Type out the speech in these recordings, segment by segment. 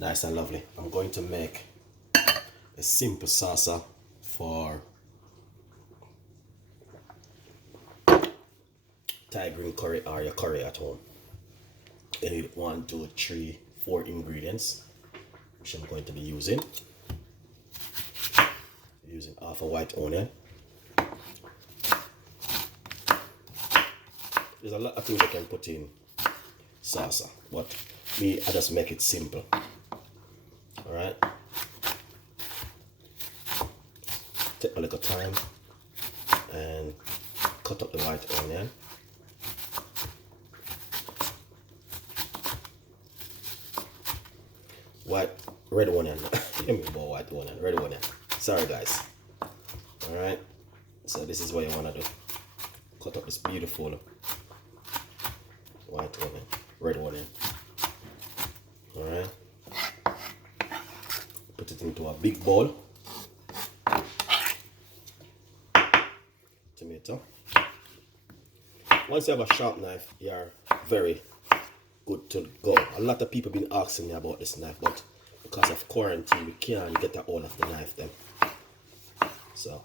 Nice and lovely. I'm going to make a simple salsa for Thai green curry or your curry at home. You need 1, 2, 3, 4 ingredients, which I'm going to be using. Using half a white onion. There's a lot of things you can put in salsa, but I just make it simple. Alright? Take a little time and cut up the white onion. Red onion. Let me about white onion, red onion. Sorry guys. Alright? So this is what you want to do. Cut up this beautiful white onion, red onion. Alright? Put it into a big bowl. Tomato. Once you have a sharp knife, you're very good to go. A lot of people been asking me about this knife, but because of quarantine, we can't get a hold of the knife then. So,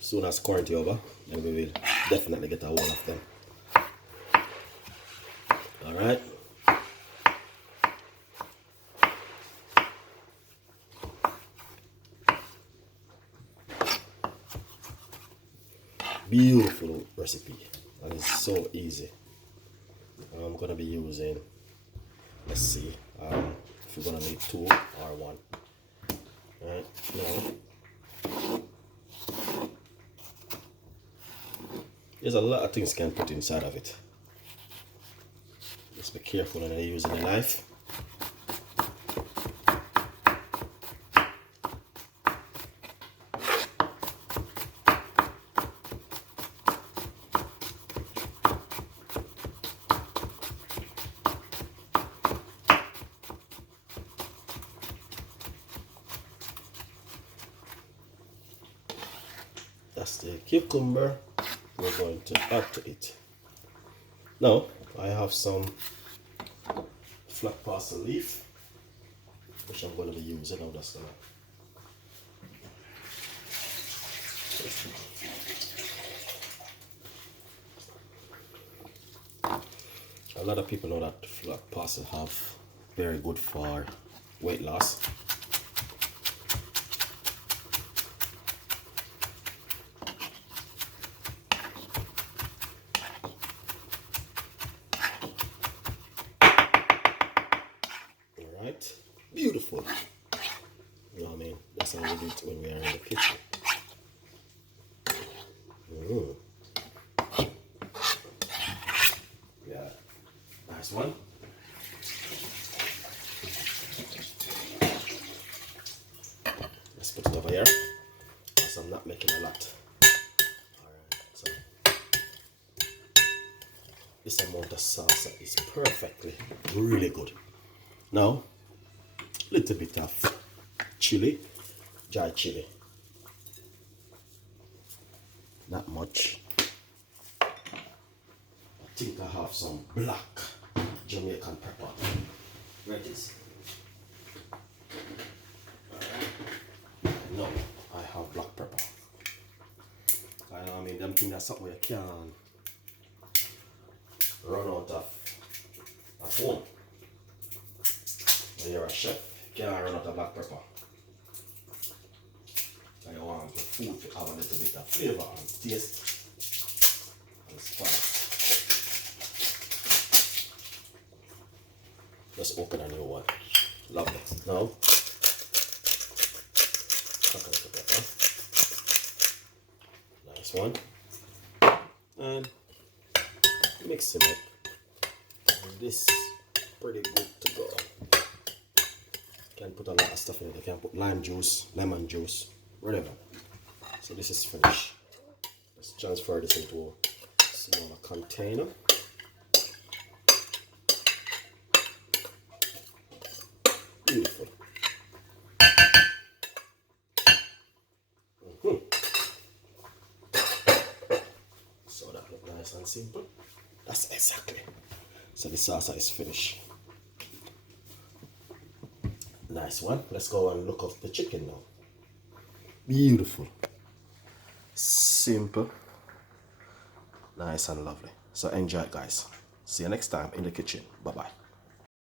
soon as quarantine over, then we will definitely get a hold of them. Alright. Beautiful recipe, and it's so easy. I'm gonna be using, let's see, if you're gonna need 2 or 1. Alright, now there's a lot of things you can put inside of it. Just be careful when you're using a knife. That's the cucumber we're going to add to it. Now, I have some flat parsley leaf, which I'm going to be using. I'm just going to... A lot of people know that flat parsley have very good for weight loss. Alright, beautiful. You know what I mean? That's how we do it when we are in the kitchen. Yeah, nice one. Let's put it over here, because I'm not making a lot. Alright, so this amount of salsa is perfectly, really good. Now, a little bit of chili, dry chili. Not much. I think I have some black Jamaican pepper. Where it is? No, I have black pepper. I mean, them things that's something you can run out of at home. When you're a chef, you can't run out of black pepper. And you want your food to have a little bit of flavor and taste and spice. Let's open a new one. Lovely. Now, coconut pepper. Nice one. And mix it up. And this is pretty good to go. You can put a lot of stuff in it. You can put lime juice, lemon juice, whatever. So this is finished. Let's transfer this into a smaller container. Beautiful. So that looks nice and simple. That's exactly. So the salsa is finished. Nice one. Let's go and look up the chicken now. Beautiful. Simple. Nice and lovely. So enjoy it, guys. See you next time in the kitchen. Bye-bye.